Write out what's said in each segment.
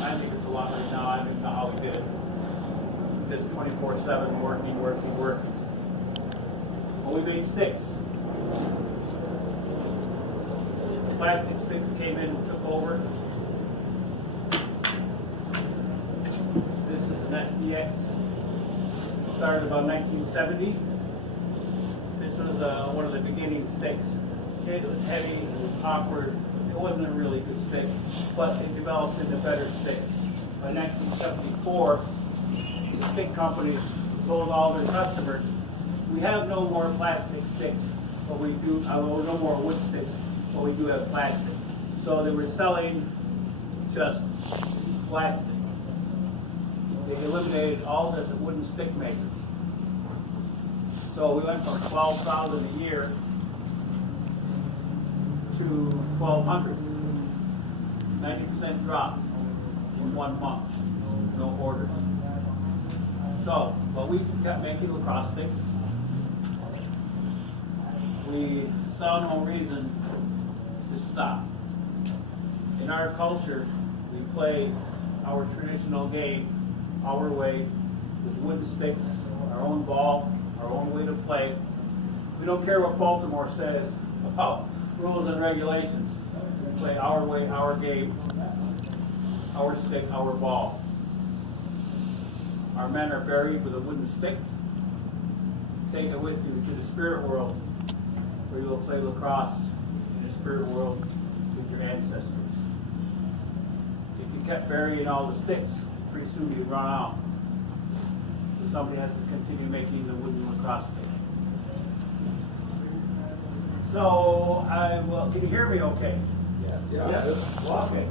I think it's a lot right now. I don't know how we did it. Just 24/7 working. Well, we made sticks. Plastic sticks came in and took over. This is an SDX. Started about 1970. This was one of the beginning sticks. It was heavy, it was awkward. It wasn't a really good stick, but it developed into better sticks. By 1974, the stick companies told all their customers, we have no more plastic sticks, but we do, no more wood sticks, but we do have plastic. So they were selling just plastic. They eliminated all the wooden stick makers. So we went from 12,000 a year to 1,200. 90% drop in 1 month. No orders. So, but we kept making lacrosse sticks. We saw no reason to stop. In our culture, we play our traditional game our way with wooden sticks, our own ball, our own way to play. We don't care what Baltimore says about rules and regulations. We play our way, our game, our stick, our ball. Our men are buried with a wooden stick. Take it with you to the spirit world, where you will play lacrosse in the spirit world with your ancestors. If you kept burying all the sticks, pretty soon you'd run out. So somebody has to continue making the wooden lacrosse stick. So, can you hear me okay? Yes. Okay.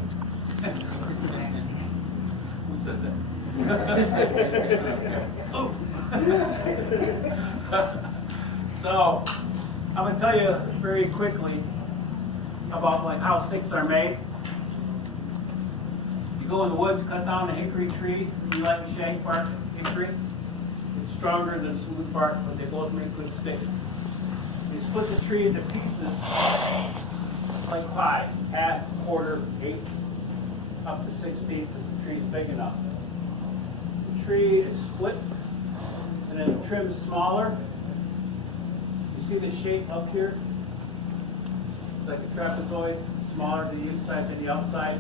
Who said that? Oh. So, I'm going to tell you very quickly about how sticks are made. You go in the woods, cut down a hickory tree, you like shank bark hickory. It's stronger than smooth bark, but they both make good sticks. You split the tree into pieces like pie, half, quarter, eighths, up to 16th if the tree is big enough. The tree is split and then trimmed smaller. You see the shape up here? It's like a trapezoid, smaller to the inside than the outside.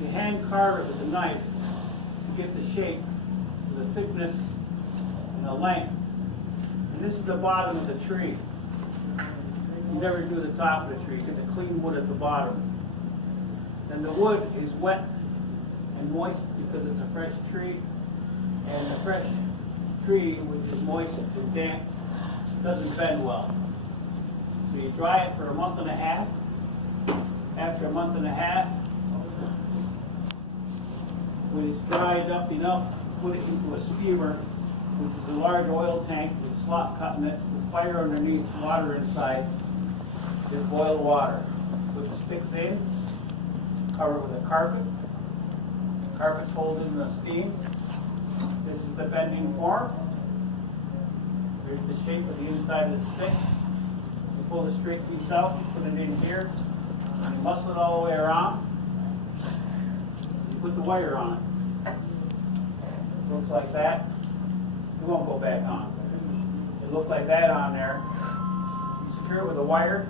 You hand carve it with a knife to get the shape, the thickness, and the length. And this is the bottom of the tree. You never do the top of the tree. You get the clean wood at the bottom. Then the wood is wet and moist because it's a fresh tree. And the fresh tree, which is moist and damp, doesn't bend well. So you dry it for a month and a half. After a month and a half, when it's dried up enough, put it into a steamer, which is a large oil tank with slop cut in it, with fire underneath, water inside. Just boiled water. Put the sticks in, cover it with a carpet. Carpet's holding the steam. This is the bending form. Here's the shape of the inside of the stick. You pull the straight piece out, put it in here, and you muscle it all the way around. You put the wire on it. Looks like that. It won't go back on. It looked like that on there. You secure it with a wire.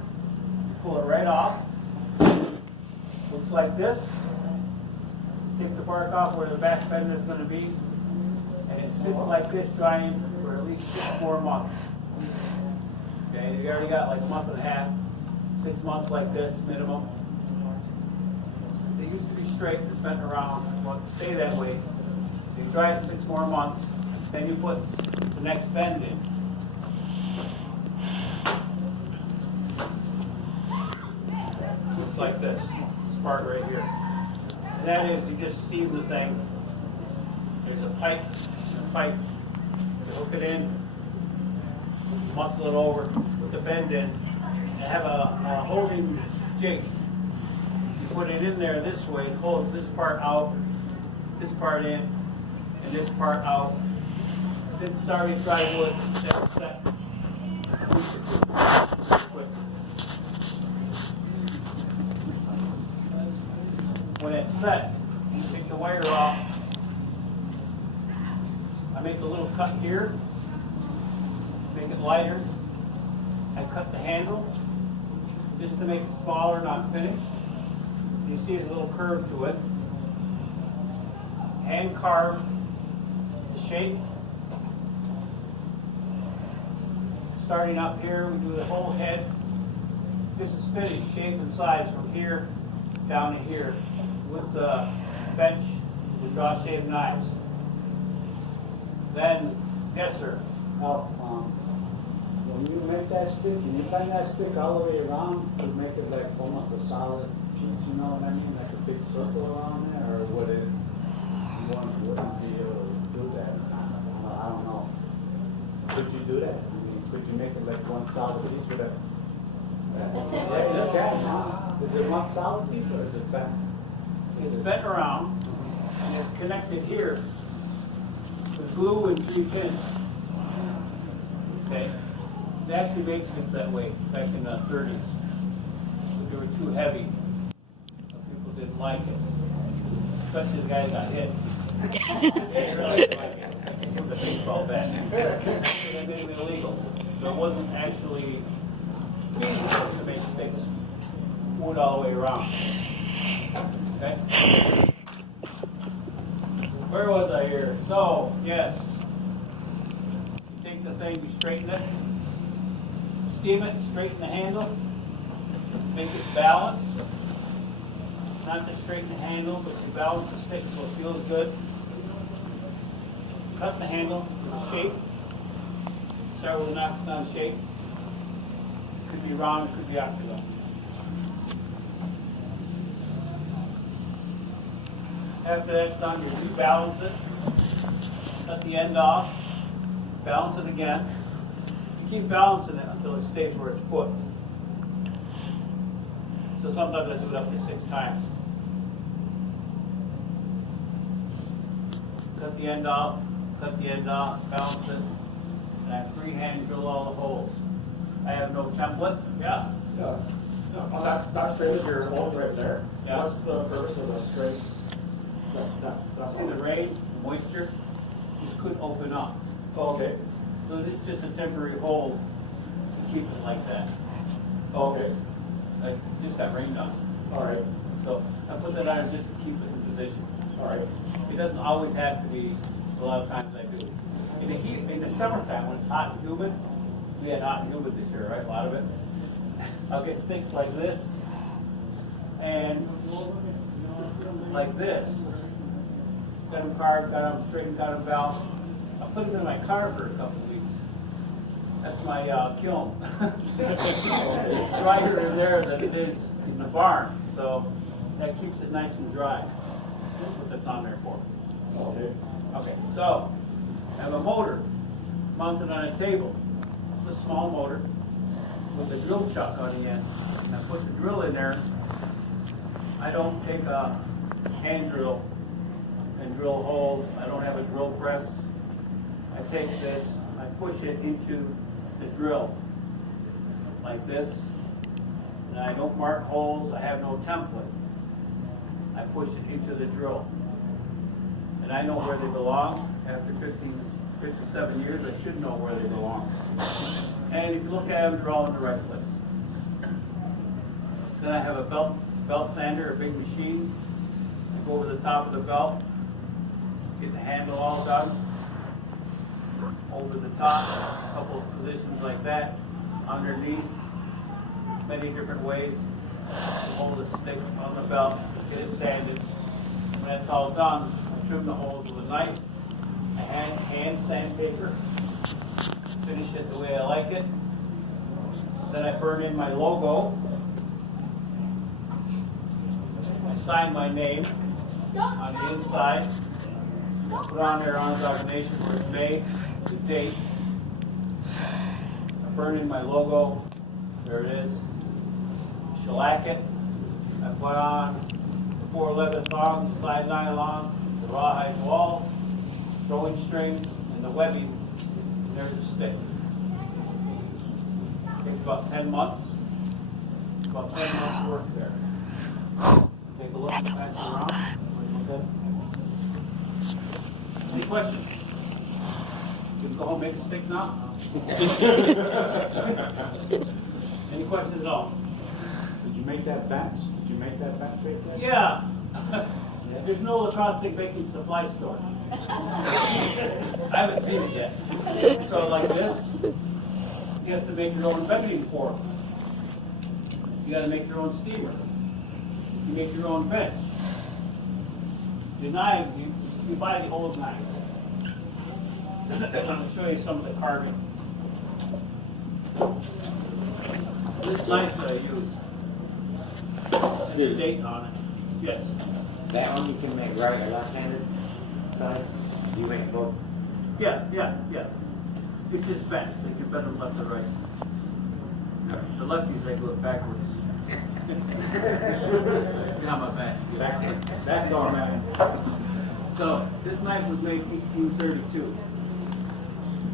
Pull it right off. Looks like this. Take the bark off where the back bend is going to be. And it sits like this, drying for at least 6 more months. Okay, you already got like a month and a half, 6 months like this minimum. They used to be straight, they're bent around, want to stay that way. You dry it 6 more months, then you put the next bend in. Looks like this part right here. And that is, you just steam the thing. There's a pipe, you hook it in, muscle it over, put the bend in, and have a holding jig. You put it in there this way, it holds this part out, this part in, and this part out. Since it's already dry wood, that's set. When it's set, you take the wire off, I make a little cut here, make it lighter. I cut the handle just to make it smaller, not finished. You see there's a little curve to it. Hand carve the shape. Starting up here, we do the whole head. This is finished, shape and size from here down to here with the bench with draw shaved knives. Then, yes sir. Now, when you make that stick, can you bend that stick all the way around to make it like almost a solid piece, you know what I mean? Like a big circle around there, or would it, wouldn't be able to do that? I don't know. Could you do that? I mean, could you make it like one solid piece with a... Like this? Is it one solid piece or is it bent? It's bent around and it's connected here with glue and 3 pins. Okay? They actually made things that way back in the 30s. But they were too heavy. People didn't like it. Especially the guy that got hit. They didn't really like it. They put the baseball bat. They made it illegal. So it wasn't actually feasible to make sticks wood all the way around. Okay? Where was I here? So, yes. You take the thing, you straighten it, steam it, straighten the handle, make it balance. Not just straighten the handle, but you balance the stick so it feels good. Cut the handle with a shape. Start with an octagon shape. It could be round, it could be octagon. After that's done, you rebalance it, cut the end off, balance it again. You keep balancing it until it stays where it's put. So sometimes I do it up to 6 times. Cut the end off, balance it, and I freehand drill all the holes. I have no template. Yeah. That fitted your hole right there. Yeah. What's the purpose of the straight? That's See the rain, moisture, just couldn't open up. okay. So this is just a temporary hole to keep it like that. Okay. I just got rained on. All right. So I put that on just to keep it in position. All right. It doesn't always have to be, a lot of times I do. In the heat, in the summertime when it's hot and humid, we had hot and humid this year, right? A lot of it. I'll get sticks like this and like this. Got them carved, got them straightened, got them balanced. I put them in my car for a couple of weeks. That's my kiln. It's drier in there than it is in the barn, so that keeps it nice and dry. That's what that's on there for. Okay. Okay, so I have a motor mounted on a table. It's a small motor with a drill chuck on the end. And I put the drill in there. I don't take a hand drill and drill holes. I don't have a drill press. I take this, I push it into the drill like this. And I don't mark holes. I have no template. I push it into the drill. And I know where they belong. After 57 years, I should know where they belong. And if you look at them, they're all in the right place. Then I have a belt sander, a big machine. I go over the top of the belt, get the handle all done. Over the top, a couple of positions like that. Underneath, many different ways. Hold the stick on the belt, get it sanded. When that's all done, I trim the holes with a knife. I hand sandpaper. Finish it the way I like it. Then I burn in my logo. I sign my name on the inside. Put on there on documentation where it's made, the date. I burn in my logo. There it is. Shellac it. I put on the 4 leather thongs, slide nylon, the rawhide wall, throwing strings, and the webbing. There's the stick. Takes about 10 months. About 10 months work there. Take a look. That's a pass it long around. time. Okay. Any questions? You can go home and make a stick now? Any questions at all? Did you make that bench? Did you make that bench right there? Yeah. There's no lacrosse stick making supply store. I haven't seen it yet. So like this, you have to make your own bending fork. You got to make your own steamer. You make your own bench. The knives, you buy the old knives. I'm going to show you some of the carving. This knife that I use has a date on it. Yes. That one you can make right or left-handed side? You make both? Yeah. It's just bent, so you can bend them left or right. The lefties, they do it backwards. Not my back. That's all, man. So, this knife was made 1832.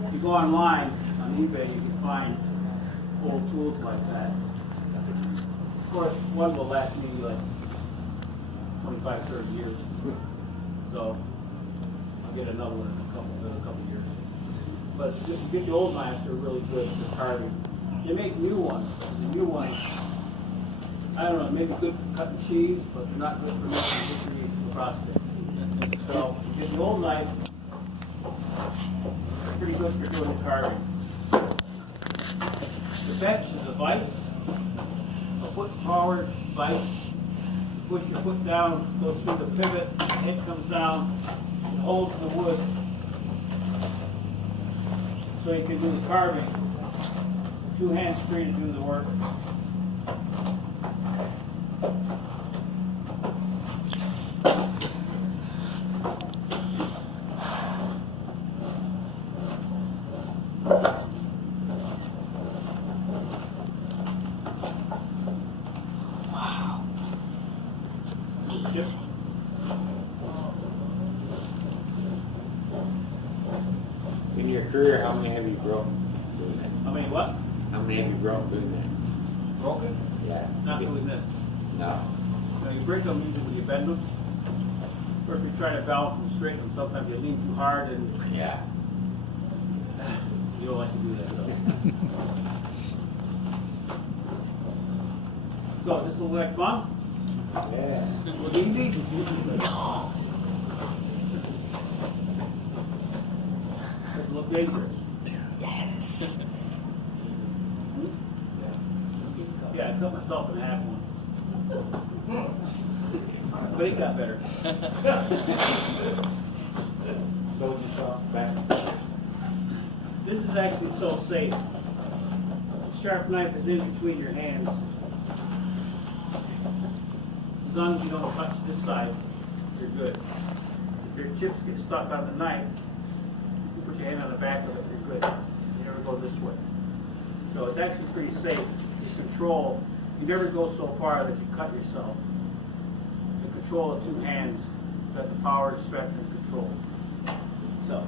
If you go online, on eBay, you can find old tools like that. Of course, one will last me like 25, 30 years. So, I'll get another one in a couple years. But if you get the old knives, they're really good for carving. They make new ones. The new ones, I don't know, maybe good for cutting cheese, but they're not good for making history lacrosse sticks. So, you get the old knife, it's pretty good for doing the carving. The bench is a vise, a foot-powered vise. You push your foot down, goes through the pivot, the head comes down, and holds the wood. So you can do the carving. Two hands free to do the work. Chip. In your career, how many have you broken doing that? How many what? How many have you broken doing that? Broken? Yeah. Not doing this. No. You break them usually when you bend them. Or if you try to balance them straight, and sometimes you lean too hard and Yeah. you don't like to do that. So, does this look like fun? Yeah. Look easy? Does it look dangerous? Yes. Yeah, I cut myself in half once. But it got better. Sold yourself back. This is actually so safe. The sharp knife is in between your hands. As long as you don't touch this side, you're good. If your chips get stuck on the knife, you put your hand on the back of it, you're good. You never go this way. So it's actually pretty safe. You control, you never go so far that you cut yourself. You control the two hands, you got the power to stretch and control. So,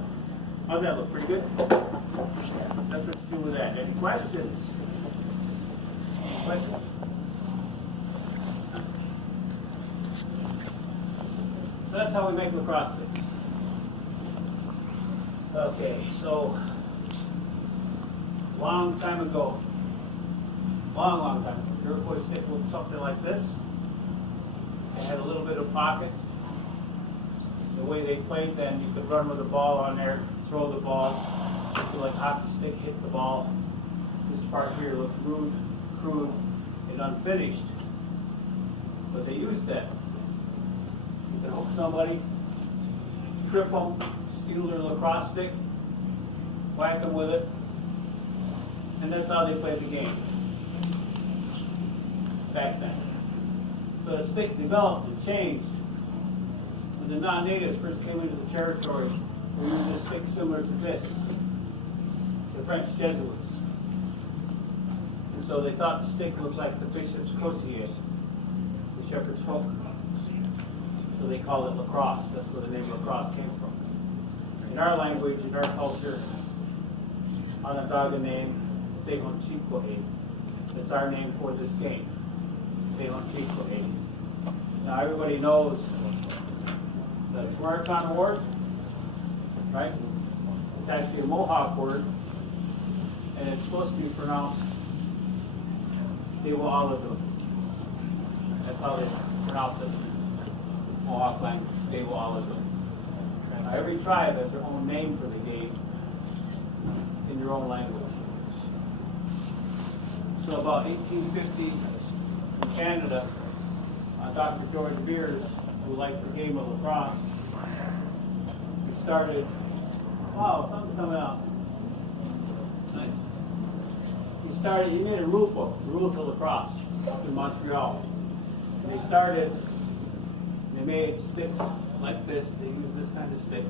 how's that look? Pretty good? That's what you do with that. Any questions? Any questions? So that's how we make lacrosse sticks. Okay, so long time ago, long time ago, the Iroquois stick looked something like this. It had a little bit of pocket. The way they played then, you could run with the ball on there, throw the ball, like hockey stick, hit the ball. This part here looks rude, crude, and unfinished. But they used that. You could hook somebody, trip them, steal their lacrosse stick, whack them with it, and that's how they played the game back then. So the stick developed and changed. When the non-natives first came into the territory, we used a stick similar to this, the French Jesuits. And so they thought the stick looked like the bishop's crosier, the shepherd's hook. So they call it lacrosse. That's where the name lacrosse came from. In our language, in our culture, Onondaga name is Tehonchikohe. That's our name for this game, Tehonchikohe. Now everybody knows the American Award. right? It's actually a Mohawk word, and it's supposed to be pronounced Dewa. That's how they pronounce it. Mohawk language, Dewa. Every tribe has their own name for the game in their own language. So about 1850 in Canada, Dr. George Beers, who liked the game of lacrosse, he started, wow, something's coming out. Nice. He made a rule book, Rules of Lacrosse, up in Montreal. And they made sticks like this. They used this kind of stick.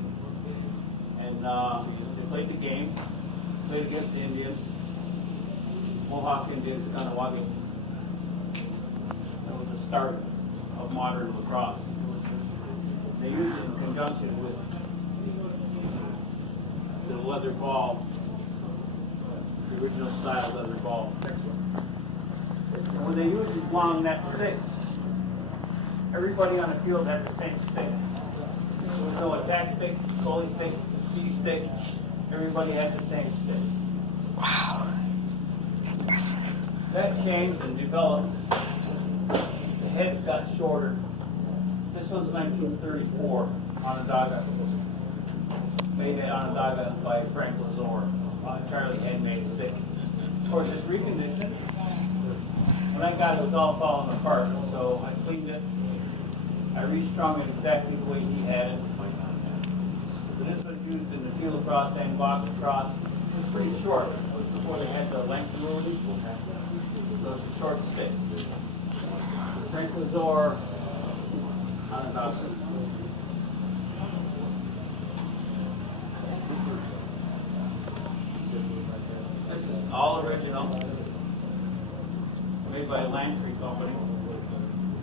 And they played the game, played against the Indians, Mohawk Indians, Kanawagi. That was the start of modern lacrosse. They used it in conjunction with the leather ball, the original style leather ball. And when they used these long neck sticks, everybody on the field had the same stick. There was no attack stick, goalie stick, key stick. Everybody had the same stick. Wow. That's impressive. That changed and developed. The heads got shorter. This one's 1934 Onondaga. Made in Onondaga by Frank Lazor. Entirely handmade stick. Of course, it's reconditioned. When I got it, it was all falling apart, so I cleaned it. I restrung it exactly the way he had it. So this was used in the field lacrosse and box lacrosse. It was pretty short. It was before they had the length ability. So it's a short stick. Frank Lazor, Onondaga. This is all original. Made by a Landry company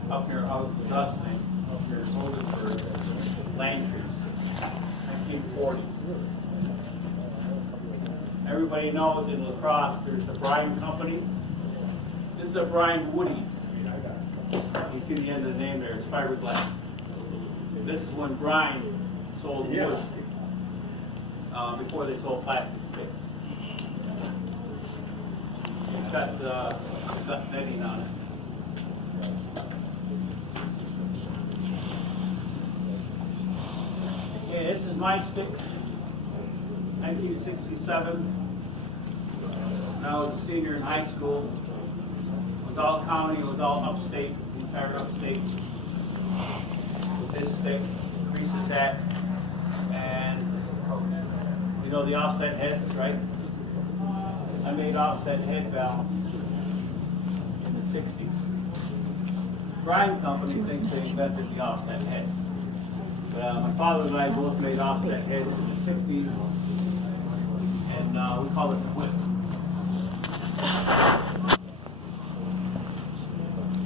up near Dustin, up near Goldenburg, Landry's, 1940. Everybody knows in lacrosse there's the Bryan Company. This is a Bryan Woody. You see the end of the name there, it's fiberglass. This is when Bryan sold wood before they sold plastic sticks. It's got netting on it. Okay, this is my stick. 1967. When I was a senior in high school. It was all county, it was all upstate, the entire upstate. With this stick, creases that, and you know the offset heads, right? I made offset head balance in the 60s. Bryan Company thinks they invented the offset head. But my father and I both made offset heads in the 60s, and we call it the whip.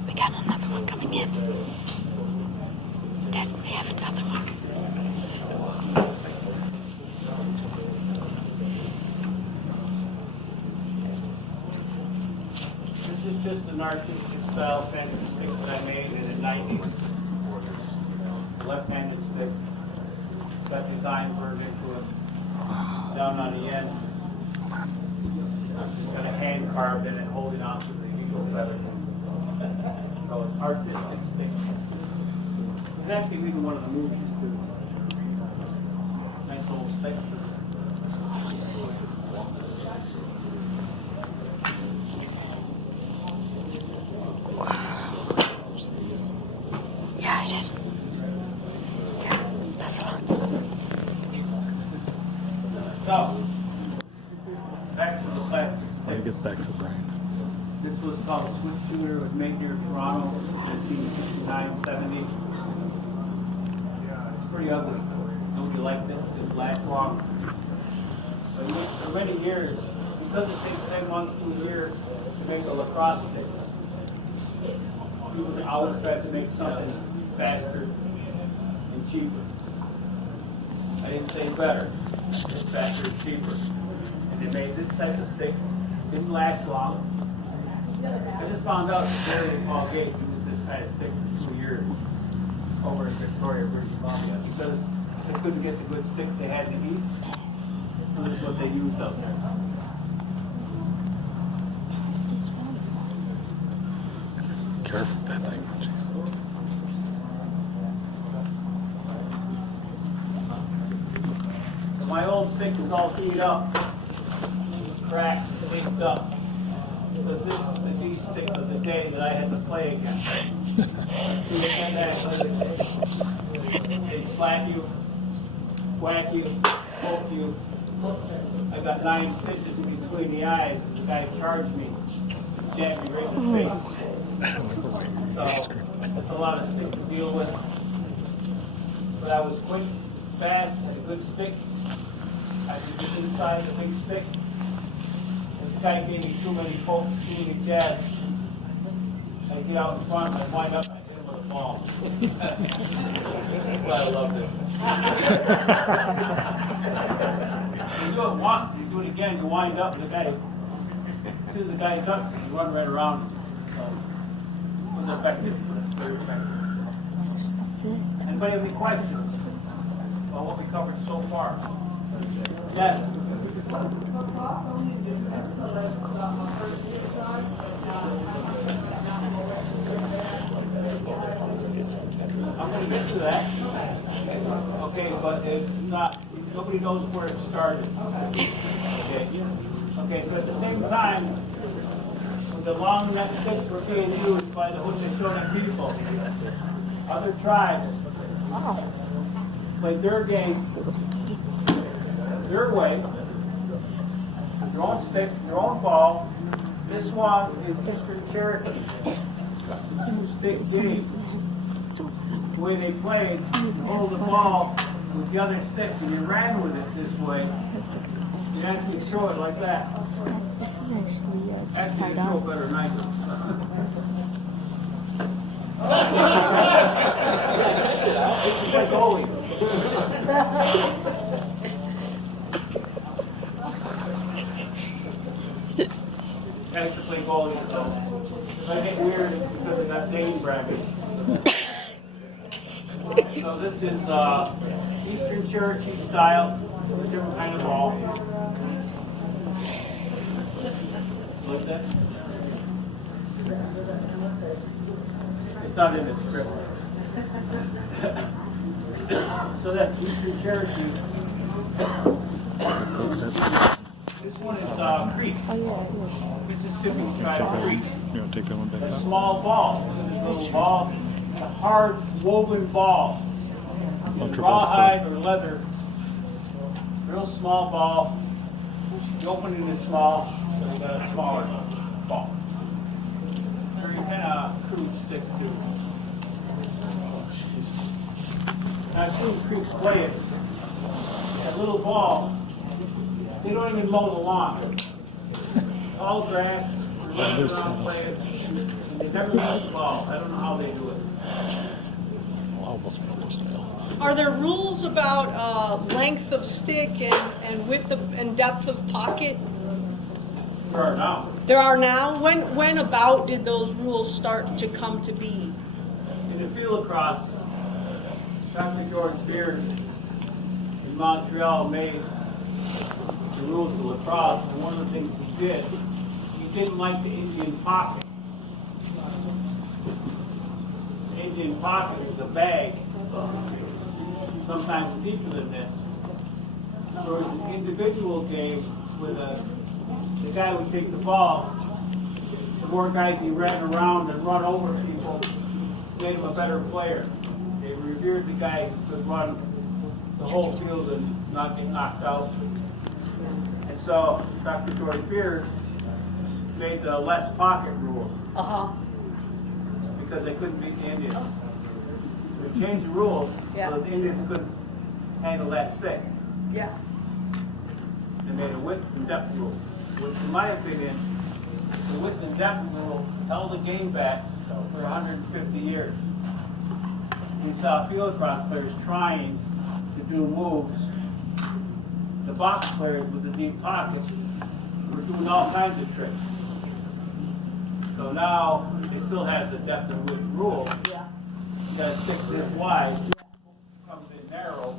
We got another one coming in. Dad, we have another one. This is just an artistic style fencing stick that I made in the 90s. Left-handed stick. It's got design burned into it. Down on the end. It's got a hand carved in it holding on to the eagle feather. So it's artistic stick. It's actually even one of the movies too. Nice little stick. Yeah, I did. Yeah, pass it on. So, back to the plastic Let me sticks. get back to Brian. This was called a switch shooter. It was made near Toronto, 1969, 70. It's pretty ugly. Nobody liked it. It didn't last long. But for many years, because it takes 10 months to a year to make a lacrosse stick, people always tried to make something faster and cheaper. I didn't say better. I said faster and cheaper. And they made this type of stick. Didn't last long. I just found out that Barry and Paul Gate used this kind of stick for 2 years over in Victoria, British Columbia, because They couldn't get the good sticks they had in the east. So this is what they used up there. Careful with that thing. Jeez. My old stick is all beat up, cracked, linked up. Because this is the D stick of the day that I had to play against. They slap you, whack you, poke you. I got 9 stitches in between the eyes. The guy charged me, jabbed me right in the face. So that's a lot of stick to deal with. But I was quick, fast, had a good stick. I could get inside the big stick. If the guy gave me too many pokes, too many jabs, I'd get out in front, I'd wind up, I'd hit him with a ball. But I loved it. You do it once, you do it again, you wind up, and the guy, as soon as the guy ducks, you run right around. So, it was effective. Very effective. Anybody have any questions about what we covered so far? Yes. I'm going to get to that. Okay, but it's not, nobody knows where it started. Okay, so at the same time, the long neck sticks were being used by the Haudenosaunee people. Other tribes played their games their way, your own stick, your own ball. This one is Eastern Cherokee. Two-stick game. The way they played, you hold the ball with the other stick and you ran with it this way. You actually throw it like that. This is actually just Actually, tied you throw off. better than I do. This is like goalie. I used to play goalie, so if I get weird, it's because of that name bragging. So this is Eastern Cherokee style, with a different kind of ball. Like that. It's not in the script. So that's Eastern Cherokee. This one is Creek. Oh yeah, Mississippi Tribe Creek. You want to take that one back A out? small ball. Look at this little ball. A hard woven ball. Rawhide or leather. Real small ball. The opening is small, so you got a smaller ball. Very kind of crude stick too. Now I've seen Creeks play it. That little ball, they don't even mow the lawn. All grass, running around playing. And they never lose the ball. I don't know how they do it. Are there rules about length of stick and width of, and depth of pocket? There are now. There are now. When about did those rules start to come to be? In the field lacrosse, Dr. George Beard in Montreal made the rules of lacrosse, and one of the things he didn't like the Indian pocket. The Indian pocket is a bag, sometimes deeper than this. There was an individual game where the guy would take the ball, the more guys he ran around and run over people, made him a better player. They revered the guy who could run the whole field and not get knocked out. And so Dr. George Beard made the less pocket rule because they couldn't beat the Indians. So they changed the rules so that the Indians couldn't handle that stick. Yeah. They made a width and depth rule, which in my opinion, the width and depth rule held the game back for 150 years. We saw field lacrosse players trying to do moves. The box players with the deep pockets were doing all kinds of tricks. So now they still have the depth and width rule. Yeah. You got to stick this wide, comes in narrow,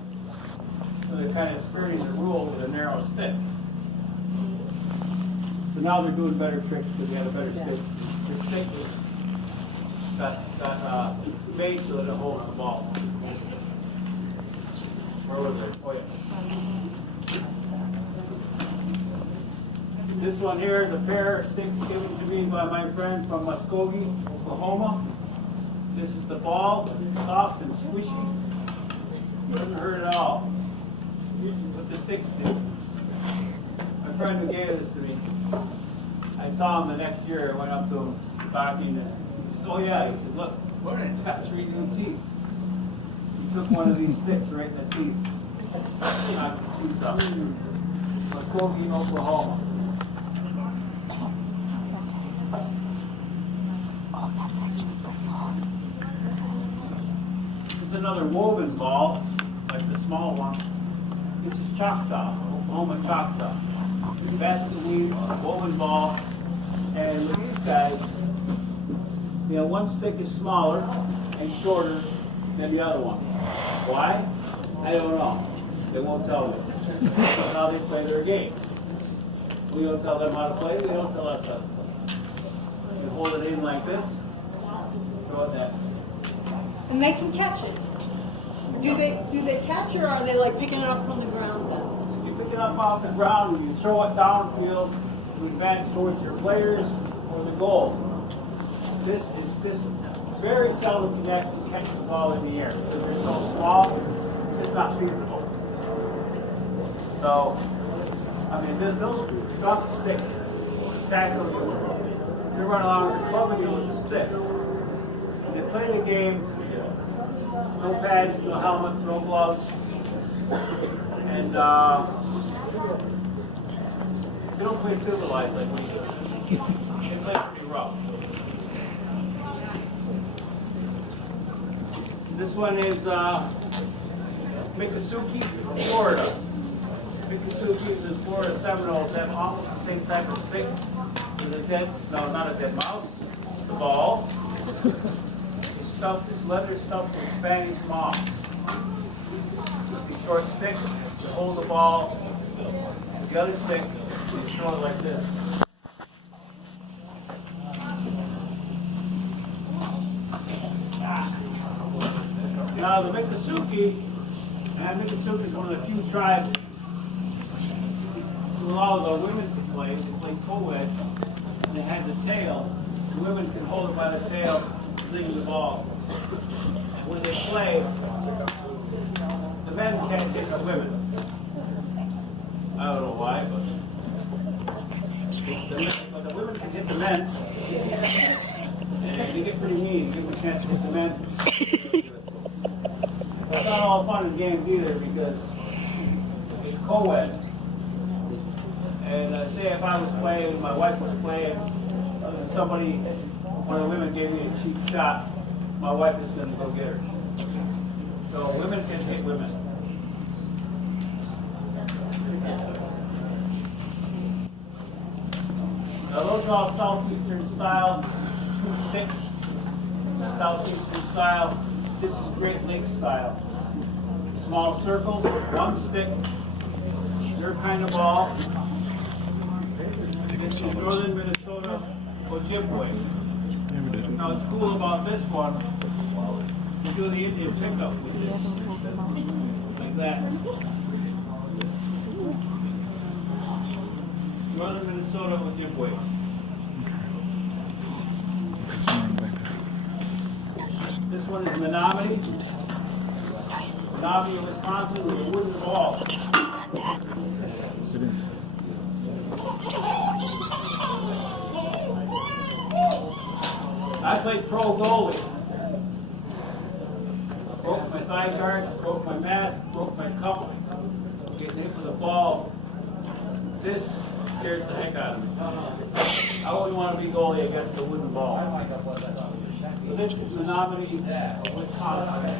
stick. So now they're doing better tricks because they had a better stick. The stick is got made so that it holds the ball. Where was it? Oh yeah. This one here is a pair of sticks given to me by my friend from Muskogee, Oklahoma. This is the ball, soft and squishy. Doesn't hurt at all. What the sticks do. My friend who gave this to me, I saw him the next year. I went up to him talking, and he says, "Oh yeah," he says, "Look, that's three new teeth." He took one of these sticks right in the teeth, knocked his tooth out. Muskogee, Oklahoma. Oh, that's actually football. This is another woven ball, like the small one. This is Choctaw, Oklahoma Choctaw. Basket weave, woven ball, and with these guys, you know, one stick is smaller and shorter than the other one. Why? I don't know. They won't tell me. That's how they play their game. We don't tell them how to play, they don't tell us how to play. You hold it in like this, throw it that. And they can catch it. Do they catch or are they like picking it up from the ground then? You pick it up off the ground and you throw it downfield to advance towards your players or the goal. This very seldom can actually catch the ball in the air because they're so small. It's not feasible. So, I mean, those soft stick tackles. You run along with the club and you with the stick. And they play the game. No pads, no helmets, no gloves. And they don't play civilized like we do. They play pretty rough. This one is Miccosukee, Florida. Miccosukee in Florida Seminoles have almost the same type of stick as a dead, no, not a dead mouse. It's the ball. It's leather stuffed with Spanish moss. These short sticks to hold the ball. With the other stick, you throw it like this. Now the Miccosukee, and Miccosukee is one of the few tribes who allow the women to play. They play co-ed, and they had the tail. The women can hold it by the tail, leading the ball. And when they play, the men can't hit the women. I don't know why, but the women can hit the men. And they get pretty mean. Give them a chance to hit the men. It's not all fun and games either because it's co-ed. And say if I was playing, my wife was playing, and somebody, one of the women gave me a cheap shot, my wife is going to go get her. So women can hit women. Now those are all southeastern style, two sticks, southeastern style. This is Great Lakes style. Small circle, one stick, your kind of ball. This is northern Minnesota Ojibwe. Now what's cool about this one, you do the Indian pickup with this, like that. Northern Minnesota Ojibwe. This one is Menominee. Menominee, Wisconsin, with a wooden ball. I played pro goalie. Broke my thigh guard, broke my mask, broke my cup. Getting hit with a ball. This scares the heck out of me. I wouldn't want to be goalie against a wooden ball. So this is Menominee, Wisconsin.